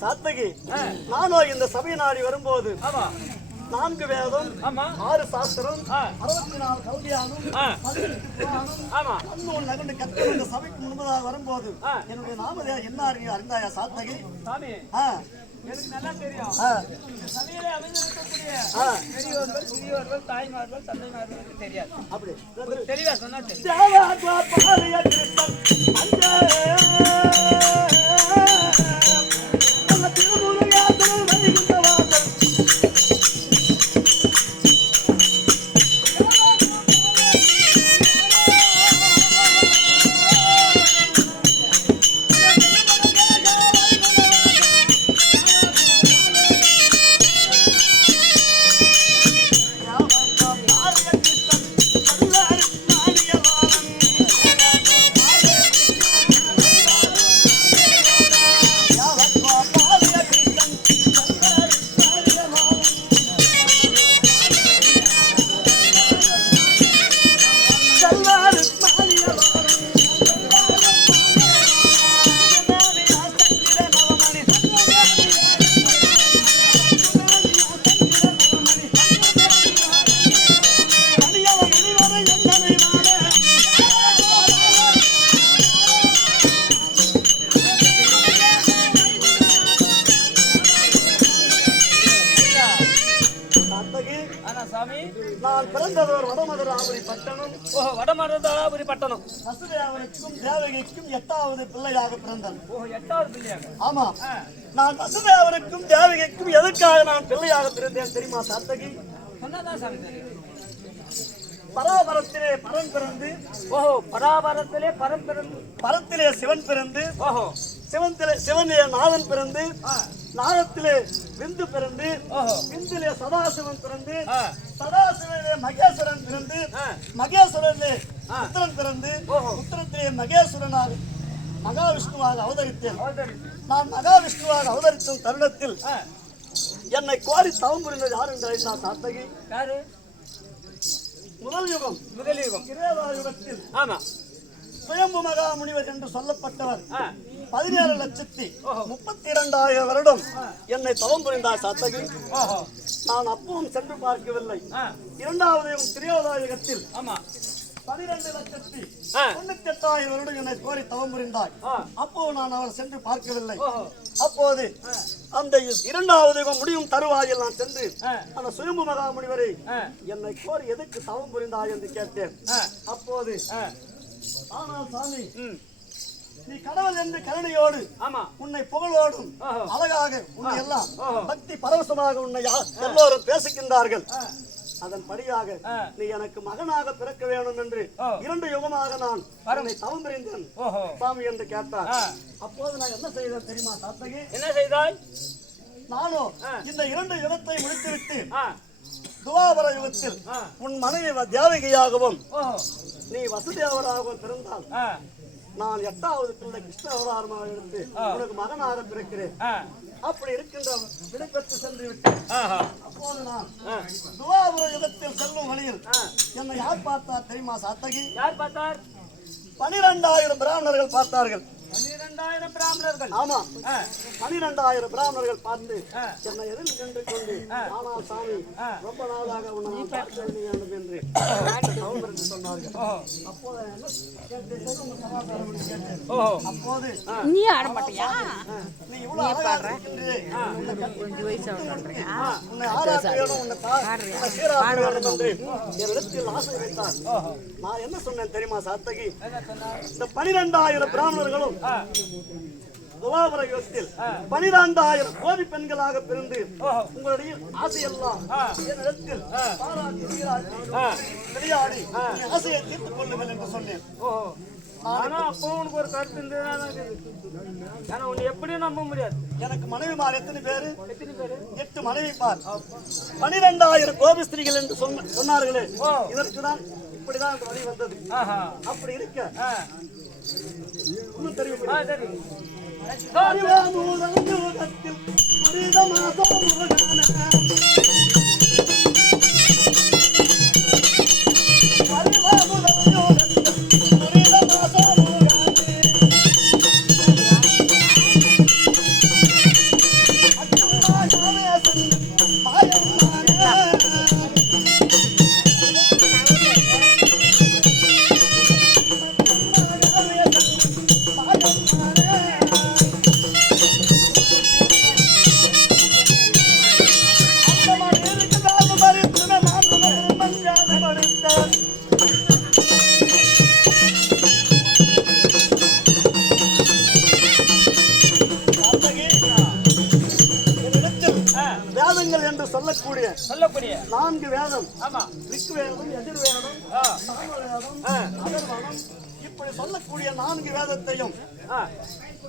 சாத்தகி நானும் இந்த சபை நாடி வரும்போது 4 வேதம் 6 சாஸ்திரம் 64 கல்வியானும் 11 நகண்டு கற்று இந்த சபைக்கு முன்பதாக வரும்போது என்னுடைய நாமதே என்ன அறிந்தாயா சாத்தகி? எனக்கு நல்லா தெரியும். சபையிலே அமைந்திருக்கக்கூடிய பெரியோர்கள் சிறியோர்கள் தாய்மார்கள் தந்தைமார்களுக்கு தெரியாது. அப்படி தெளிவா சொன்னா தெரியும். நான் பிறந்ததோர் வடமதுராபுரி பட்டணம். வடமதுராபுரி பட்டணம். வசுதேவனுக்கும் தேவகிக்கும் 8வது பிள்ளையாக பிறந்தேன். 8வது பிள்ளையாக? ஆமா. நான் வசுதேவனுக்கும் தேவகிக்கும் எதற்காக நான் பிள்ளையாக பிறந்தேன் தெரியுமா சாத்தகி? சொன்னதான் சாமி தெரியும். பராபரத்திலே பரன் பிறந்து, பராபரத்திலே பரன் பிறந்து, பரத்திலே சிவன் பிறந்து, சிவனிலே நாதன் பிறந்து, நாகத்திலே விந்து பிறந்து, விந்திலே சதாசிவன் பிறந்து, சதாசிவனிலே மகேஸ்வரன் பிறந்து, மகேஸ்வரனிலே புத்திரன் பிறந்து, புத்திரத்திலே மகேஸ்வரனாக மகாவிஷ்ணுவாக அவதரித்தேன். நான் மகாவிஷ்ணுவாக அவதரிக்கும் தருணத்தில் என்னை கோரி தவம் புரிந்தது யார் என்று அறிந்தார் சாத்தகி. யாரு? முதல் யுகம் கிரேதா யுகத்தில் ஆமா சுயம்பு மகா முனிவர் என்று சொல்லப்பட்டவர் 17,32,000 வருடம் என்னை தவம் புரிந்தார் சாத்தகி. நான் அப்பவும் சென்று பார்க்கவில்லை. இரண்டாவது திரேதா யுகத்தில் 12,98,000 வருடம் என்னை கோரி தவம் புரிந்தார். அப்போ நான் அவர் சென்று பார்க்கவில்லை. அப்போது அந்த இரண்டாவது யுகம் முடியும் தருவாயில் நான் சென்று அந்த சுயம்பு மகா முனிவரை என்னை கோரி எதுக்கு தவம் புரிந்தாய் என்று கேட்டேன். அப்போது ஆனால் சாமி, நீ கடவுள் என்று கருணையோடு உன்னை புகழோடும் அழகாக உன்னை எல்லாம் பக்தி பரவசமாக உன்னை எல்லோரும் பேசுகின்றார்கள். அதன்படியாக நீ எனக்கு மகனாக பிறக்க வேண்டும் என்று 2 யுகமாக நான் உன்னை தவம் புரிந்தேன் சாமி என்று கேட்டார். அப்போது நான் என்ன செய்தேன் தெரியுமா சாத்தகி? என்ன செய்தாய்? நானும் இந்த 2 யுகத்தை முடித்துவிட்டு துவாபர யுகத்தில் உன் மனைவி தேவகியாகவும் நீ வசுதேவராகவும் பிறந்தால் நான் 8வது பிள்ளை கிருஷ்ண அவதாரமாக எடுத்து உனக்கு மகனாக பிறக்கிறேன். அப்படி இருக்கின்ற விடைபெற்று சென்று விட்டேன். அப்போது நான் துவாபர யுகத்தில் செல்லும் வழியில் என்னை யார் பார்த்தார் தெரியுமா சாத்தகி? யார் பார்த்தார்? 12,000 பிராமணர்கள் பார்த்தார்கள். 12,000 பிராமணர்கள்? ஆமா, 12,000 பிராமணர்கள் பார்த்து என்னை எதில் நின்று கொண்டு, ஆனால் சாமி ரொம்ப நாளாக உன்னை நான் பார்க்க வேண்டும் என்று சொன்னார்கள். அப்போது என்ன கேட்டேன், அப்போது நீ ஆட மாட்டியா? நீ இவ்வளவு அழகாக இருக்கின்றே, உன்னை ஆராய்ச்சி வேணும், உன்னை சீராக்க வேண்டும் என்று என்னிடத்தில் ஆசை வைத்தார். நான் என்ன சொன்னேன் தெரியுமா சாத்தகி? இந்த 12,000 பிராமணர்களும் துவாபர யுகத்தில் 12,000 கோடி பெண்களாக பிறந்து உங்களுடைய ஆசையெல்லாம் என்னிடத்தில் பாராட்டி விளையாடி ஆசையை தீர்த்துக் கொள்ளுங்கள் என்று சொன்னேன். ஆனா அப்போ உனக்கு ஒரு கருத்து இருந்ததுன்னா உன்னை எப்படியும் நம்ப முடியாது. எனக்கு மனைவிமார் எத்தனை பேரு? 8 மனைவிமார், 12,000 கோபிஸ்திரிகள் என்று சொன்னார்களே. இதற்கு தான் இப்படிதான் அந்த வழி வந்தது. அப்படி இருக்க இன்னும் தெரியும். வேதங்கள் என்று சொல்லக்கூடிய 4 வேதம், ரிக் வேதம், எதிர் வேதம், சாம வேதம், அதர்வனம், இப்படி சொல்லக்கூடிய 4 வேதத்தையும்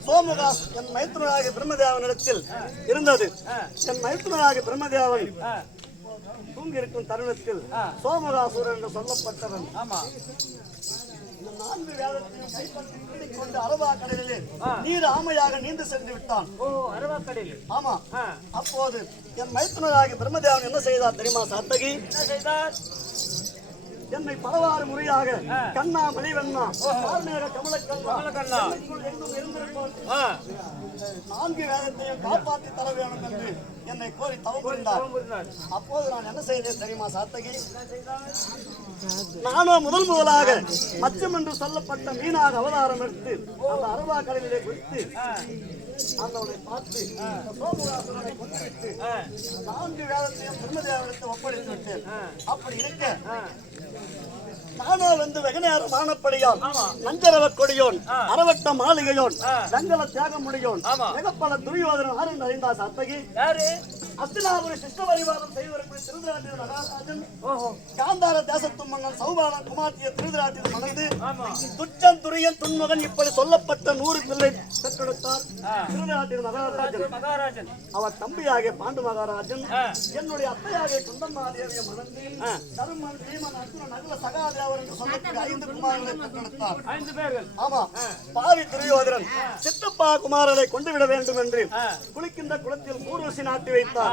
சோமதாஸ் என் மைத்துனராகிய பிரம்மதேவனிடத்தில் இருந்தது. என் மைத்துனராகிய பிரம்மதேவன் தூங்கி இருக்கும் தருணத்தில் சோமதாசுரன் என்று சொல்லப்பட்டவன் இந்த 4 வேதத்தையும் கைப்பற்றி கொண்டு அரபா கடலிலே நீர் ஆமையாக நீந்து சென்று விட்டான். ஆமா. அப்போது என் மைத்துனராகிய பிரம்மதேவன் என்ன செய்தார் தெரியுமா சாத்தகி? என்ன செய்தார்? என்னை பலவாறு முறையாக கண்ணா மணிவண்ணா கமலக்கண்ணா எங்கும் இருந்திருப்போம் 4 வேதத்தையும் காப்பாற்றி தர வேண்டும் என்று என்னை கோரி தவம் புரிந்தார். அப்போது நான் என்ன செய்தேன் தெரியுமா சாத்தகி? நானும் முதலாக மச்சம் என்று சொல்லப்பட்ட மீனாக அவதாரம் எடுத்து அந்த அரபா கடலிலே குறித்து அந்தவனை பார்த்து சோமதாசுரனை கொண்டுவிட்டு 4 வேதத்தையும் பிரம்மதேவனுக்கு ஒப்படைத்து விட்டேன். அப்படி இருக்க நானோ வெகு நேரம் ஆனப்படியால் நஞ்சரவ கொடியோன், அரவட்ட மாளிகையோன், வெங்கல தியாக முடியோன், மிகப்பல துரியோதனன் அறிந்தா சாத்தகி. அஸ்தினாபுரி சிஷ்ட பரிவாரம் செய்து வரக்கூடிய திருதராட்டிய மகாராஜன் ஓஹோ காந்தார தேசத்து மன்னன் சௌபாலன் குமார்த்திய திருதராட்டியன் மணந்து ஆமா துச்சன் துரியன் துன்மகன் இப்படி சொல்லப்பட்ட 100 பிள்ளை பெற்றெடுத்தார் திருதராட்டிய மகாராஜன் மகாராஜன். அவர் தம்பியாகிய பாண்டு மகாராஜன் என்னுடைய அத்தையாகிய குந்தம்மாதேவியை மணந்து தருமன் பீமன் அர்ஜுனன் நகுல சகாதேவர் என்று சொல்லக்கூடிய 5 குமாரர்களை பெற்றெடுத்தார். 5 பேர்கள். ஆமா பாவி துரியோதரன் சித்தப்பா குமாரனை கொண்டு விட வேண்டும் என்று குளிக்கின்ற குளத்தில் ஊர்வசி நாட்டி வைத்தார்.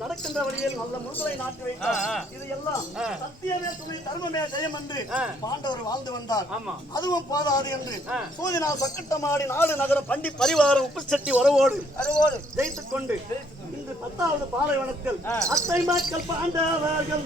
நடக்கின்ற வழியில் நல்ல முருகலை நாட்டி வைத்தார். இது எல்லாம் சத்தியமே துணை தர்மமே ஜெயம் என்று பாண்டவர் வாழ்ந்து வந்தார். அதுவும் போதாது என்று சூதினால் சக்கட்டமாடி நாடு நகர பண்டி பரிவாரம் உப்பு சட்டி உறவோடு ஜெயித்துக் கொண்டு இன்று 10வது பாலைவனத்தில் அத்தை மக்கள் பாண்டவர்கள்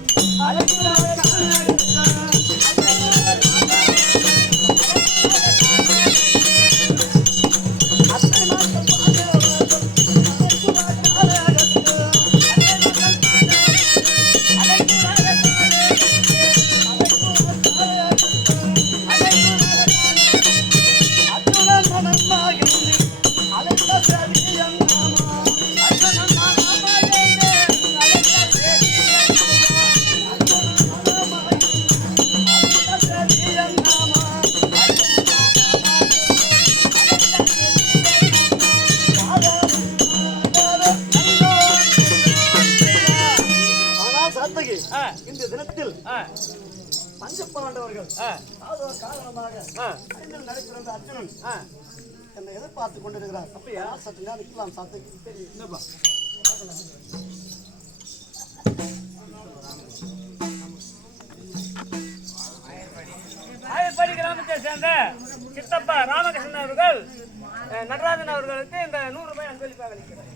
இந்த தினத்தில் பஞ்சபாண்டவர்கள் காரணமாக நடைபெறும் அர்ஜுனன் என்னை எதிர்பார்த்துக் கொண்டிருக்கிறார். அப்படியா? சற்று நேரம் நிற்கலாம். ஆயர்பாடி கிராமத்தை சேர்ந்த சித்தப்பா ராமகிருஷ்ணன் அவர்கள் நடராஜன் அவர்களுக்கு இந்த 100 ரூபாய் அன்பளிப்பாக அளிக்கிறார்.